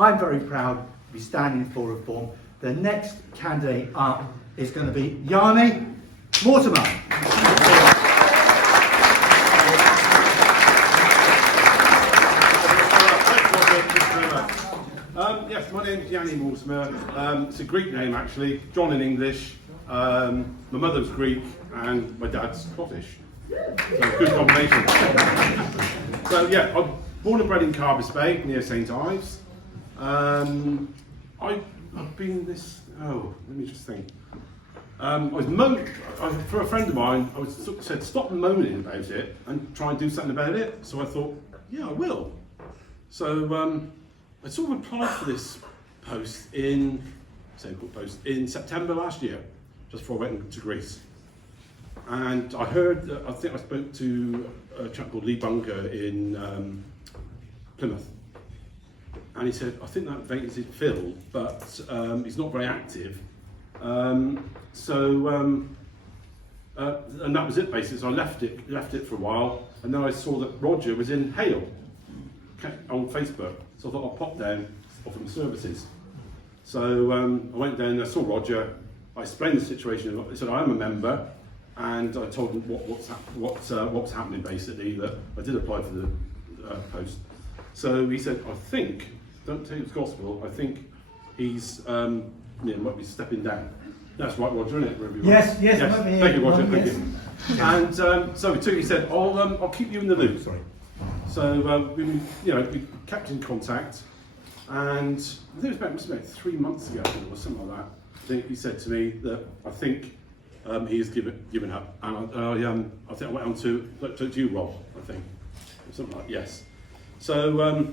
I'm very proud to be standing for reform. The next candidate up is going to be Gaine Mortimer. Yes, my name's Gaine Mortimer. It's a Greek name actually, John in English. My mother's Greek and my dad's Scottish. So good combination. So yeah, I'm born and bred in Carbis Bay near St Ives. I've been this. Oh, let me just think. I was for a friend of mine. I was said stop moaning about it and try and do something about it. So I thought, yeah, I will. So I sort of applied for this post in September last year, just before I went to Greece. And I heard, I think I spoke to a chap called Lee Bunker in Plymouth. And he said, I think that vacancy's filled, but he's not very active. And that was it basically. So I left it for a while, and then I saw that Roger was in Hale on Facebook. So I thought I'll pop down, offer him services. So I went down, I saw Roger, I explained the situation. I said I am a member, and I told him what's happening basically, that I did apply for the post. So he said, I think, don't take it as gospel, I think he's might be stepping down. That's right, Roger, isn't it? Yes. Thank you, Roger. Thank you. And so he said, I'll keep you in the loop. Sorry. So we kept in contact, and I think it was about 3 months ago or something like that. I think he said to me that I think he has given up, and I think I went on to you, Rob. I think something like yes. So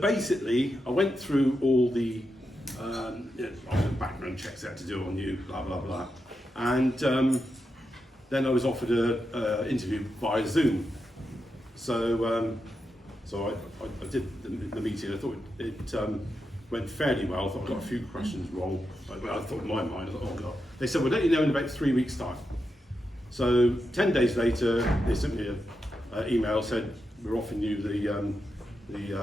basically, I went through all the background checks I had to do on you, blah blah blah, and then I was offered an interview via Zoom. So I did the meeting. I thought it went fairly well. I thought I got a few questions wrong. I thought in my mind, I thought, oh God. They said, we'll let you know in about 3 weeks' time. So 10 days later, they sent me an email, said, we're offering you the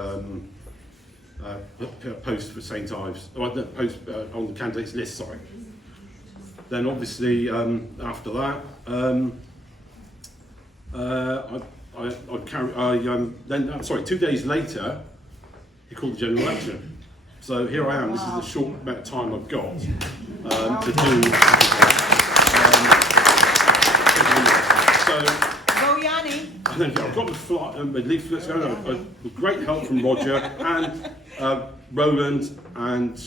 post for St Ives, or the post on the candidates list, sorry. Then obviously, after that, then 2 days later, he called the general election. So here I am. This is the short amount of time I've got to do. Go Yanni. And then I've got the leaflets going. With great help from Roger and Roland and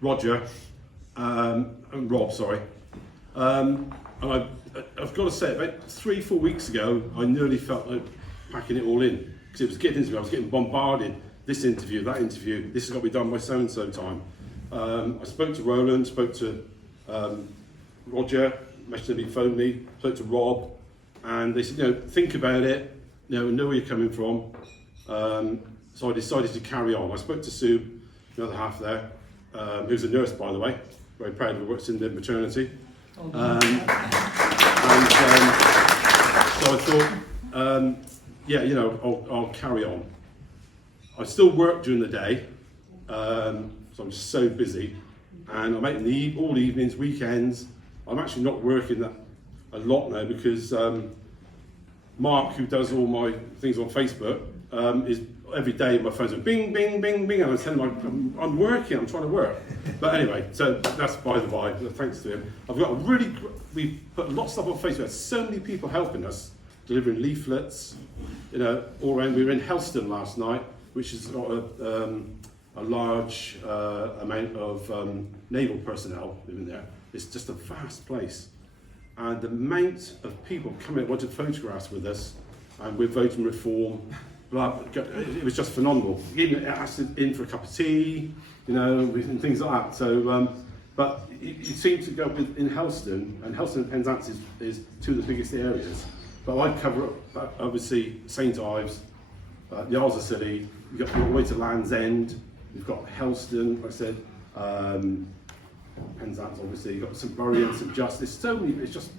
Roger and Rob. Sorry. And I've got to say, about 3-4 weeks ago, I nearly felt like packing it all in, because it was getting into me. I was getting bombarded. This interview, that interview. This has got to be done by so and so time. I spoke to Roland, spoke to Roger, messaged me, phoned me, spoke to Rob, and they said, think about it, know where you're coming from. So I decided to carry on. I spoke to Sue, the other half there, who's a nurse, by the way. Very proud of her, works in the maternity. So I thought, I'll carry on. I still work during the day, so I'm just so busy, and I'm out in all evenings, weekends. I'm actually not working that a lot now because Mark, who does all my things on Facebook, is every day my phone's going bing, bing, bing, bing, and I'm telling him I'm working, I'm trying to work. But anyway, so that's by the by, thanks to him. We put a lot of stuff on Facebook. There's so many people helping us, delivering leaflets, all around. We were in Helston last night, which has got a large amount of naval personnel living there. It's just a vast place. And the amount of people coming out wanted photographs with us, and we're voting reform. It was just phenomenal. Even asked in for a cup of tea, and things like that. So, but it seemed to go in Helston, and Helston and Penzance is two of the biggest areas. But I cover up, obviously, St Ives, the Isles of Scilly. You've got all the way to Land's End. You've got Helston, like I said, Penzance, obviously. You've got St Buryan, St Justice. So many. It's just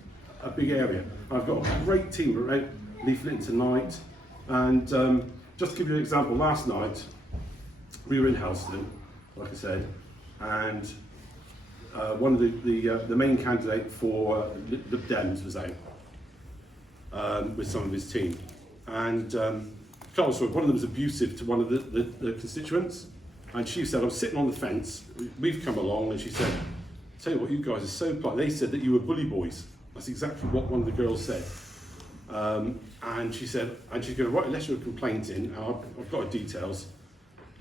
a big area. I've got a great team. We're out leafleting tonight. And just to give you an example, last night we were in Helston, like I said, and one of the main candidate for the Dems was out with some of his team. And one of them was abusive to one of the constituents. And she said, I was sitting on the fence, we've come along, and she said, tell you what, you guys are so polite. They said that you were bully boys. That's exactly what one of the girls said. And she said, and she's going to write a letter of complaint in, and I've got her details.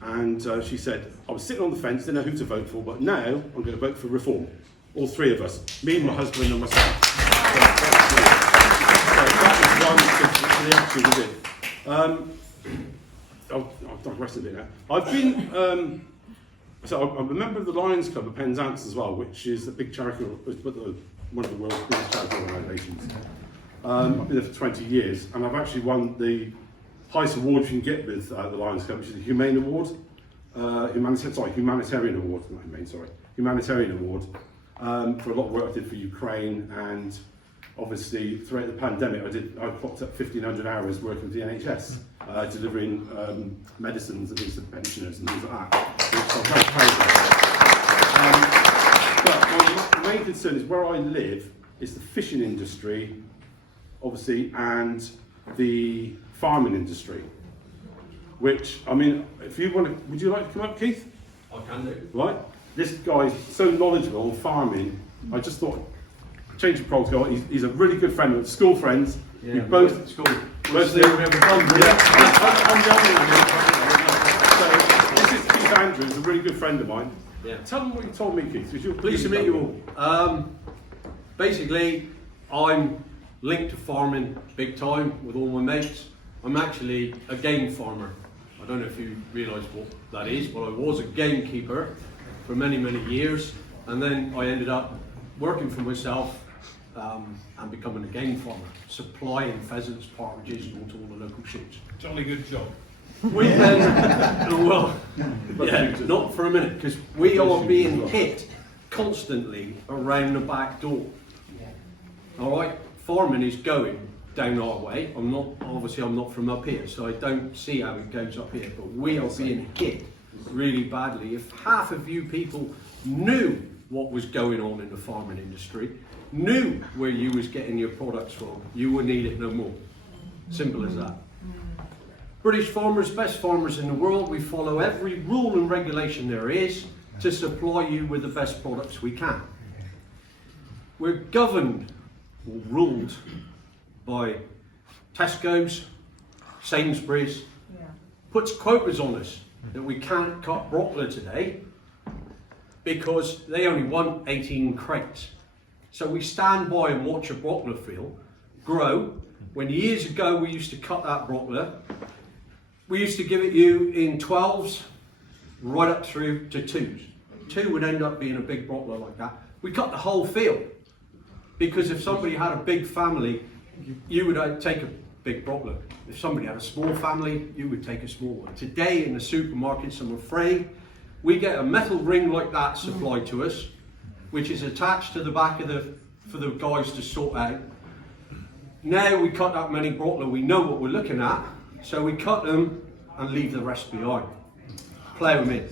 And she said, I was sitting on the fence, didn't know who to vote for, but now I'm going to vote for reform. All three of us, me, my husband and myself. So that was one, the action we did. I'll digress a bit now. I've been, so I'm a member of the Lions Club of Penzance as well, which is a big charity, one of the world's biggest charity organisations. I've been there for 20 years, and I've actually won the highest award you can get with the Lions Club, which is the Humane Award, Humanitarian Award, not Humane, sorry, Humanitarian Award, for a lot of work I did for Ukraine, and obviously throughout the pandemic I clocked up 1,500 hours working for the NHS, delivering medicines and things to pensioners and things like that, which I'm very proud of. But my main concern is where I live is the fishing industry, obviously, and the farming industry, which, I mean, if you want to, would you like to come up, Keith? I can do. Right? This guy's so knowledgeable on farming, I just thought, change of protocol, he's a really good friend, of school friends. Yeah, we both, at school. both We have a bond, yeah, I'm the other one. So, this is Keith Andrews, a really good friend of mine. Yeah. Tell them what you told me, Keith. Because you're Pleased to meet you all. Basically, I'm linked to farming big time with all my mates. I'm actually a game farmer. I don't know if you realise what that is, but I was a gamekeeper for many, many years, and then I ended up working for myself and becoming a game farmer, supplying pheasants, partridges, and to all the local shoots. Jolly good job. We then, well, yeah, not for a minute, because we are being hit constantly around the back door. All right, farming is going down our way. I'm not from up here, so I don't see how it goes up here, but we are being hit really badly. If half of you people knew what was going on in the farming industry, knew where you was getting your products from, you would need it no more. Simple as that. British farmers, best farmers in the world, we follow every rule and regulation there is to supply you with the best products we can. We're governed or ruled by Tesco's, Sainsbury's, puts quotas on us that we can't cut broccoli today because they only want 18 crates. So we stand by and watch a broccoli field grow. When years ago we used to cut that broccoli, we used to give it you in 12s right up through to 2s. 2 would end up being a big broccoli like that. We cut the whole field because if somebody had a big family, you would take a big broccoli. If somebody had a small family, you would take a small one. Today in the supermarkets, I'm afraid, we get a metal ring like that supplied to us, which is attached to the back of for the guys to sort out. Now we cut that many broccoli, we know what we're looking at, so we cut them and leave the rest behind. Plough them in,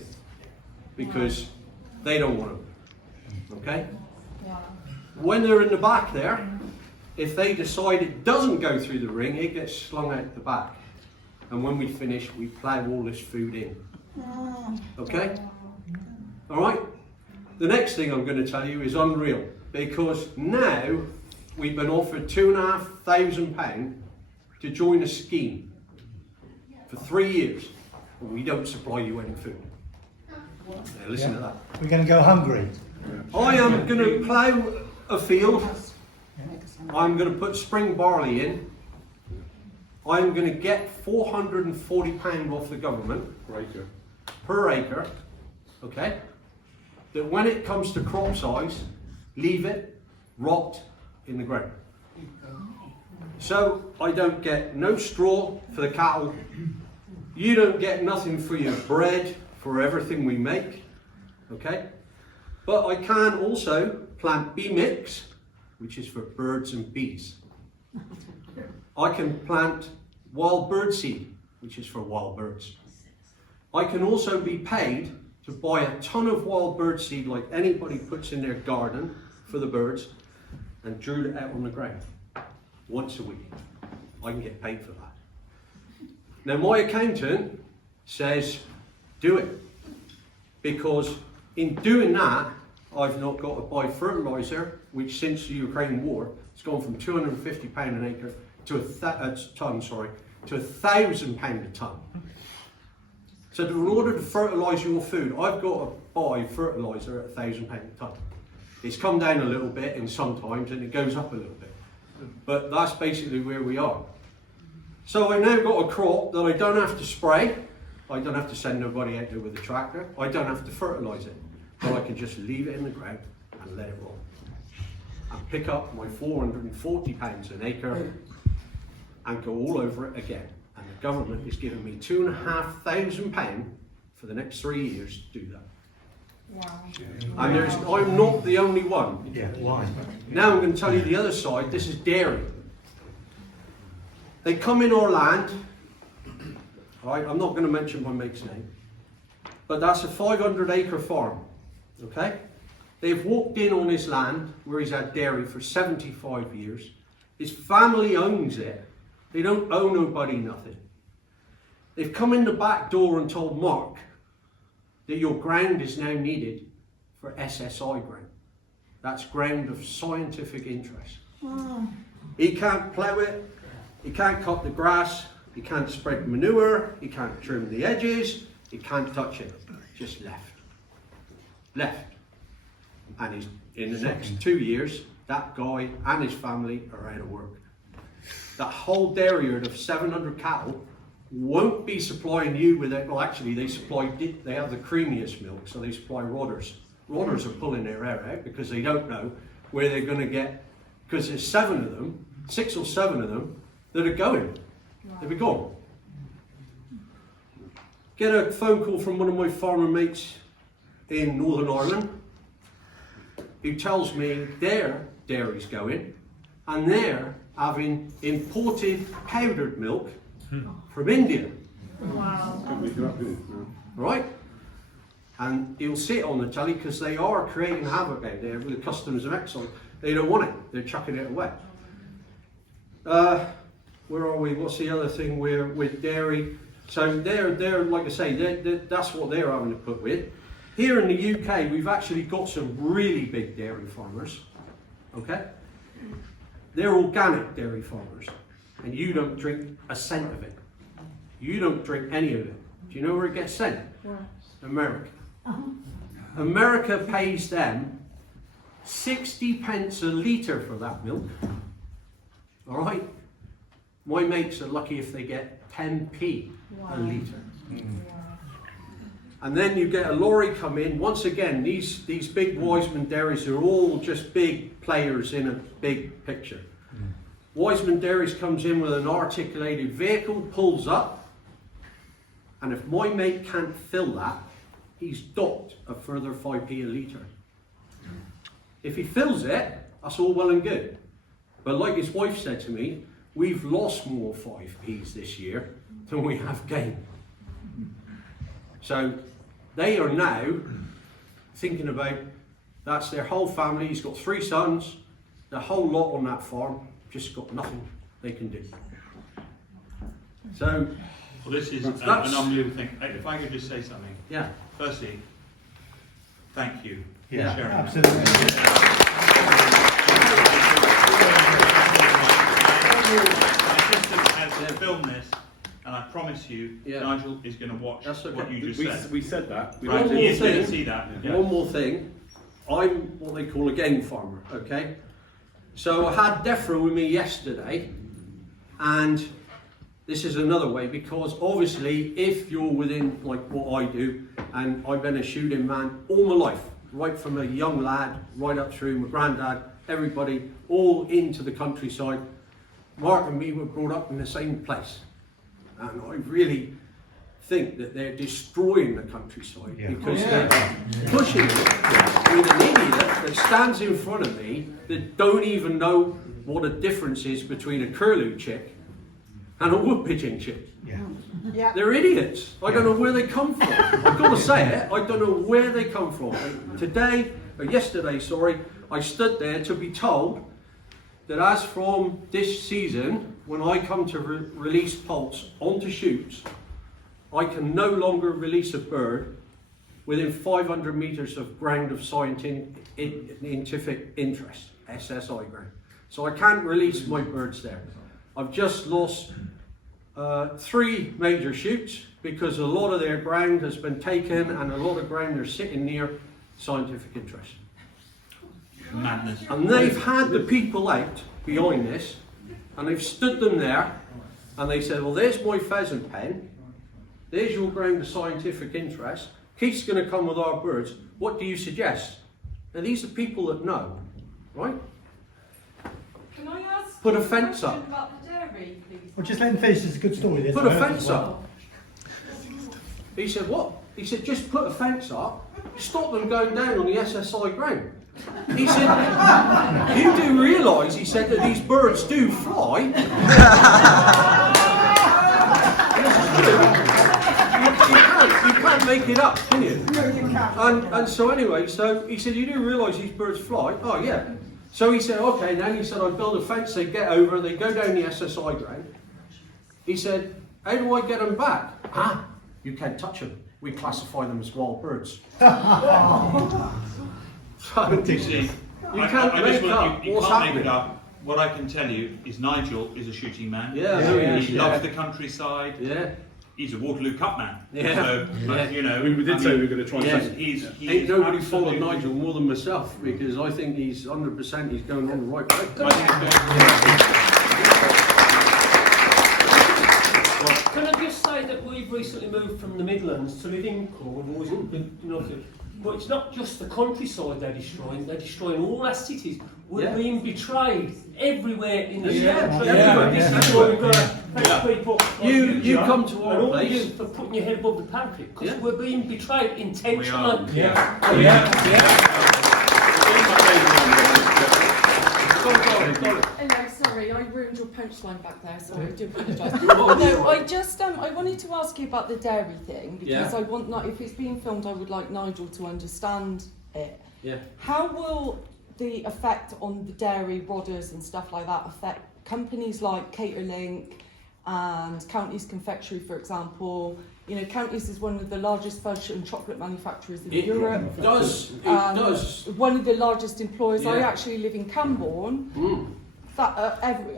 because they don't want them, okay? When they're in the back there, if they decide it doesn't go through the ring, it gets slung out the back. And when we finish, we plough all this food in. Okay? All right? The next thing I'm going to tell you is unreal, because now we've been offered £2,500 to join a scheme for 3 years, and we don't supply you any food. Now listen to that. We're going to go hungry. I am going to plough a field. I'm going to put spring barley in. I'm going to get £440 off the government per acre, okay? That when it comes to crop size, leave it rot in the ground. So I don't get no straw for the cattle. You don't get nothing for your bread, for everything we make, okay? But I can also plant bee mix, which is for birds and bees. I can plant wild bird seed, which is for wild birds. I can also be paid to buy a ton of wild bird seed like anybody puts in their garden for the birds and drool it out on the ground once a week. I can get paid for that. Now my accountant says do it, because in doing that I've not got to buy fertiliser, which since the Ukraine war it's gone from £250 an acre to to £1,000 a tonne. So in order to fertilise your food, I've got to buy fertiliser at £1,000 a tonne. It's come down a little bit in sometimes and it goes up a little bit. But that's basically where we are. So I've now got a crop that I don't have to spray. I don't have to send nobody out there with a tractor. I don't have to fertilise it. But I can just leave it in the ground and let it roll. And pick up my £440 an acre and go all over it again. And the government is giving me £2,500 for the next 3 years to do that. Wow. And I'm not the only one. Yeah, why? Now I'm going to tell you the other side. This is dairy. They come in our land. Right, I'm not going to mention my mate's name, but that's a 500-acre farm. Okay, they've walked in on his land where he's had dairy for 75 years. His family owns it. They don't owe nobody nothing. They've come in the back door and told Mark that your ground is now needed for SSI ground. That's ground of scientific interest. Oh. He can't plough it, he can't cut the grass, he can't spread manure, he can't trim the edges, he can't touch it. Just left. And he's, in the next 2 years, that guy and his family are out of work. That whole dairy herd of 700 cattle won't be supplying you with it. Well, actually, they have the creamiest milk, so they supply rodders. Rodders are pulling their hair out because they don't know where they're going to get, because there's 7 of them, 6 or 7 of them, that are going. They'll be gone. Get a phone call from one of my farmer mates in Northern Ireland who tells me their dairy's going and they're having imported powdered milk from India. Wow. Right? And you'll see it on the telly because they are creating havoc out there with the customs of excise. They don't want it, they're chucking it away. Where are we? What's the other thing with dairy? So they're like I say, that's what they're having to put with. Here in the UK, we've actually got some really big dairy farmers. Okay? They're organic dairy farmers, and you don't drink a cent of it. You don't drink any of it. Do you know where it gets sent? Where? America. America pays them 60p a litre for that milk. All right? My mates are lucky if they get 10p a litre. And then you get a lorry come in. Once again, these big Wiseman dairies are all just big players in a big picture. Wiseman Dairies comes in with an articulated vehicle, pulls up, and if my mate can't fill that, he's docked a further 5p a litre. If he fills it, that's all well and good. But like his wife said to me, we've lost more 5p's this year than we have gained. So they are now thinking about, that's their whole family. He's got 3 sons, the whole lot on that farm, just got nothing they can do. So, well, this is an unbelievable thing. If I could just say something. yeah. Firstly, thank you for Yeah, sharing that. absolutely. My assistant has filmed this, and I promise you, Yeah. Nigel is going to watch That's okay. what you just said. We said that. We Right, One so more he is going to thing. see that. Yeah. One more thing, I'm what they call a Gaine farmer, okay? So I had DEFRA with me yesterday, and this is another way, because obviously if you're within like what I do, and I've been a shooting man all my life, right from a young lad, right up through my granddad, everybody, all into the countryside. Mark and me were brought up in the same place, and I really think that they're destroying the countryside because they're pushing it with an idiot that stands in front of me that don't even know what a difference is between a curlew chick and a wood pigeon chick. Yeah. Yeah. They're idiots. I don't know where they come from. I've got to say it. I don't know where they come from. Today, or yesterday, sorry, I stood there to be told that as from this season, when I come to release poults onto shoots, I can no longer release a bird within 500 metres of ground of scientific interest, SSI ground. So I can't release my birds there. I've just lost 3 major shoots because a lot of their ground has been taken and a lot of ground are sitting near scientific interest. Madness. And they've had the people out behind this and they've stood them there and they said, well, there's my pheasant pen, there's your ground of scientific interest, Keith's going to come with our birds, what do you suggest? Now these are people that know, right? Can I ask Put a you fence question up. about the dairy, please? Well, just let him finish. It's a good story. This Put a I heard fence as well. up. He said, what? He said, just put a fence up, stop them going down on the SSI ground. He said, you do realise, he said, that these birds do fly. you can't make it up, can you? No, you can't. And so anyway, so he said, you do realise these birds fly? Oh yeah. So he said, okay, now he said, I build a fence, they get over, they go down the SSI ground. He said, how do I get them back? Ah, you can't touch them. We classify them as wild birds. So, You see, you can't I make just up want, you what's can't happening. make it up. What I can tell you is Nigel is a shooting man. Yeah, I know he is, He yeah. loves the countryside. Yeah. He's a Waterloo Cup man. Yeah. So, Yeah. you know, We did say we were going to try and Yes. send- He Ain't is nobody followed absolutely- Nigel more than myself because I think he's 100% he's going on the right way. I think it's Can I just say that we've recently moved from the Midlands to live in Cornwall, but it's not just the countryside they're destroying all our cities. We're Yeah. being betrayed everywhere in the Yeah, country. everywhere. This is why we've got to thank people like You John, come to our and all place. you for putting your head above the parapet, because Yeah. we're being betrayed intentionally. Yeah. Hello, sorry, I ruined your punchline back there, sorry, I do apologise. No, I wanted to ask you about the dairy thing, because Yeah. I want, if it's being filmed, I would like Nigel to understand it. Yeah. How will the effect on the dairy rodders and stuff like that affect companies like Caterlink and Counties Confectionery, for example? You know, Counties is one of the largest fudge and chocolate manufacturers in Europe. It does. One of the largest employers. I Yeah. actually live in Camborne. Mm.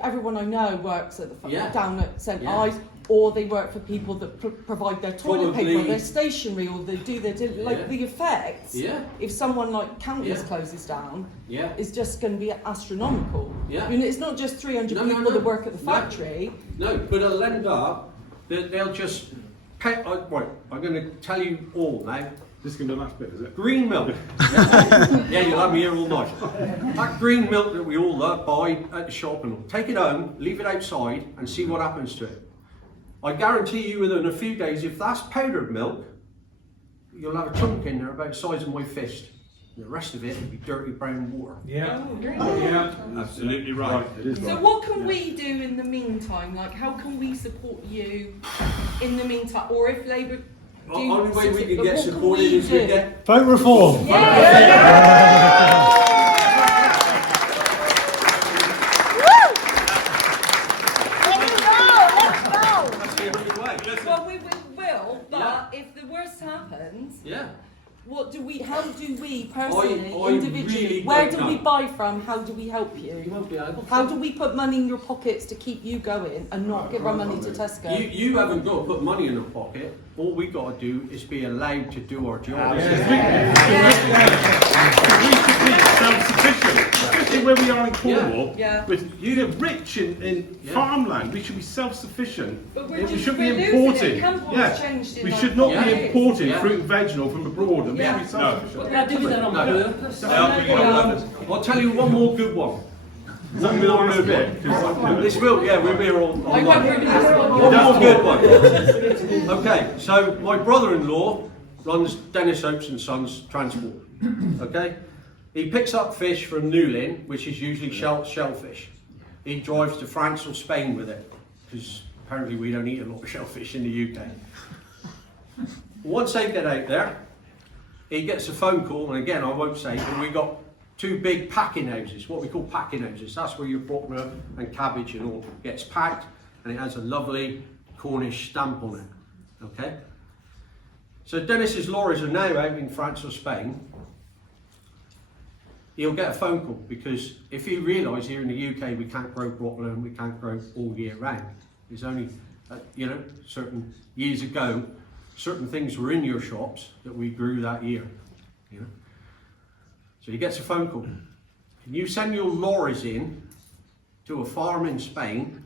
Everyone I know works at the Yeah. down at St Yeah. Ives, or they work for people that provide their toilet Probably- paper, their stationery, or they do their like Yeah. the effects. Yeah. If someone like Counties Yeah. closes down, Yeah. is just going to be astronomical. Yeah. I mean, it's not just 300 No, no, people no. that work at the No. factory. No, but it'll end up that they'll just pay. Right, I'm going to tell you all now. This is going to be the last bit, is it? Green milk. Yeah, you'll have me here all night. That green milk that we all buy at the shop and all, take it home, leave it outside, and see what happens to it. I guarantee you, within a few days, if that's powdered milk, you'll have a chunk in there about the size of my fist. The rest of it will be dirty brown water. Yeah. Yeah, absolutely right. It is So right. what can we do in the meantime? Like, how can we support you in the meantime? Or if Labour The only way we can get what supported we is we do? get. Vote reform. That's the only way. Well, we will, but if the worst happens, Yeah. what do we? How do we personally, I individually? really Where don't do we know. buy from? How do we help you? You won't be able to. How do we put money in your pockets to keep you going and not give our money to Tesco? You haven't got to put money in a pocket. All we got to do is be allowed to do our job. We should be self-sufficient, especially where we are in Cornwall. Yeah. With you're rich in Yeah. farmland, we should be self-sufficient. But we we're should be losing importing. it. Campbell's changed in we like should not 4 be years. importing Yeah. fruit and veg and all from abroad, and Yeah. we should be self-sufficient. They're doing that on purpose. I'll tell you one more good one. Is that the last bit? 'Cause, This will, yeah, we'll be here all I night. won't really listen. One more good one. Okay, so my brother-in-law runs Dennis Oakes and Sons Transport. Okay, he picks up fish from Newlyn, which is usually shellfish. He drives to France or Spain with it because Apparently we don't eat a lot of shellfish in the UK. Once they get out there, he gets a phone call, and again I won't say, but we got 2 big packing houses, what we call packing houses. That's where your broccoli and cabbage and all gets packed, and it has a lovely Cornish stamp on it. Okay? So Dennis's lorries are now out in France or Spain. He'll get a phone call, because if he realises here in the UK we can't grow broccoli and we can't grow all year round. There's only, you know, certain years ago, certain things were in your shops that we grew that year. You know? So he gets a phone call. Can you send your lorries in to a farm in Spain,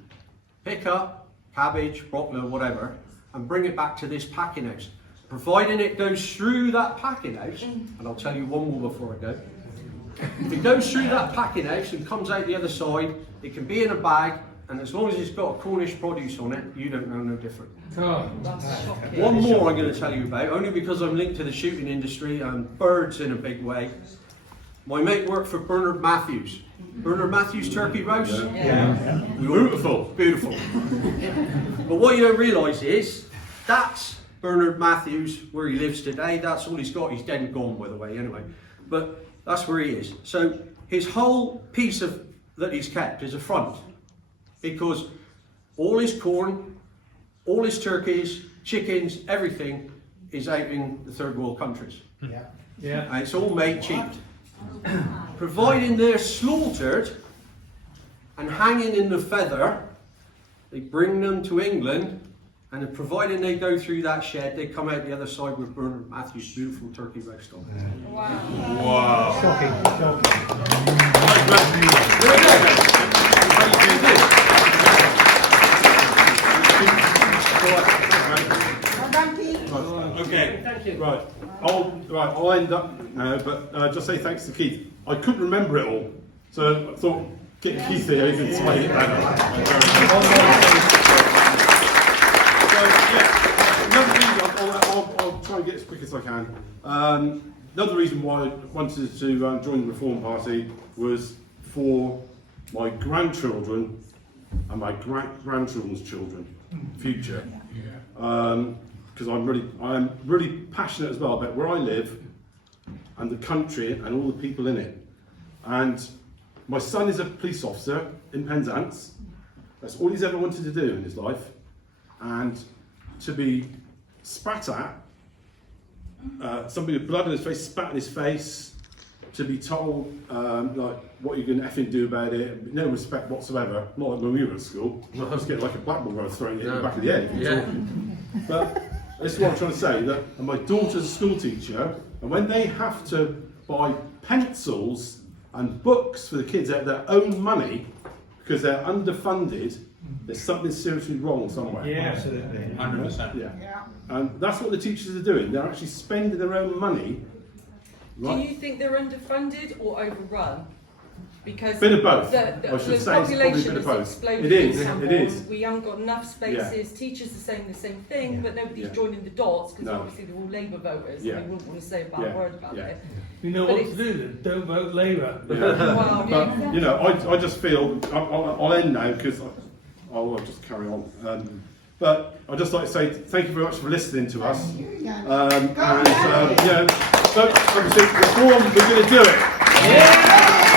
pick up cabbage, broccoli, or whatever, and bring it back to this packing house? Providing it goes through that packing house, and I'll tell you one more before I go. If it goes through that packing house and comes out the other side, it can be in a bag, and as long as it's got a Cornish produce on it, you don't know no different. That's shocking. One more I'm going to tell you about, only because I'm linked to the shooting industry and birds in a big way. My mate worked for Bernard Matthews. Bernard Matthews turkey roast? Yeah. Beautiful. Beautiful. But what you don't realise is, that's Bernard Matthews, where he lives today. That's all he's got. He's dead and gone, by the way, anyway. But that's where he is. So his whole piece of that he's kept is a front, because all his corn, all his turkeys, chickens, everything is out in the third world countries. Yeah. Yeah. And it's all made cheap. Providing they're slaughtered and hanging in the feather, they bring them to England, and providing they go through that shed, they come out the other side with Bernard Matthews' beautiful turkey roast on. Wow. Shocking. Shocking. Okay. Thank you. Right. I'll end up now, but just say thanks to Keith. I couldn't remember it all, so I thought get Keith here, he can explain it better. Another reason, I'll try and get as quick as I can. Another reason why I wanted to join the Reform Party was for my grandchildren and my grandchildren's children, future. Because I am really passionate as well about where I live and the country and all the people in it. And my son is a police officer in Penzance. That's all he's ever wanted to do in his life. And to be spat at, somebody with blood on his face, spat in his face, to be told like what you're going to effing do about it, no respect whatsoever. Not like when we were at school. I was getting like a blackboard throwing it in the back of the head. Yeah. But this is what I'm trying to say, that and my daughter's a school teacher, and when they have to buy pencils and books for the kids out of their own money because they're underfunded, there's something seriously wrong somewhere. Yeah, absolutely. 100%. Yeah. And that's what the teachers are doing. They're actually spending their own money. Do you think they're underfunded or overrun? Because Bit of both. the I should say it's probably a population bit of has both. exploded It is, in Cornwall. it is. We haven't got enough spaces. Teachers are saying the same thing, Yeah. but nobody's Yeah. joining the dots because No. obviously they're all Labour voters Yeah. and they wouldn't want to say a bad Yeah. word about Yeah. it. You know But what it's- to do then? Don't vote Labour. Yeah. Wow. But, you know, I just feel, I'll end now because I'll just carry on. But I'd just like to say thank you very much for listening to us. You know, so obviously, Reform, we're going to do it. Yeah.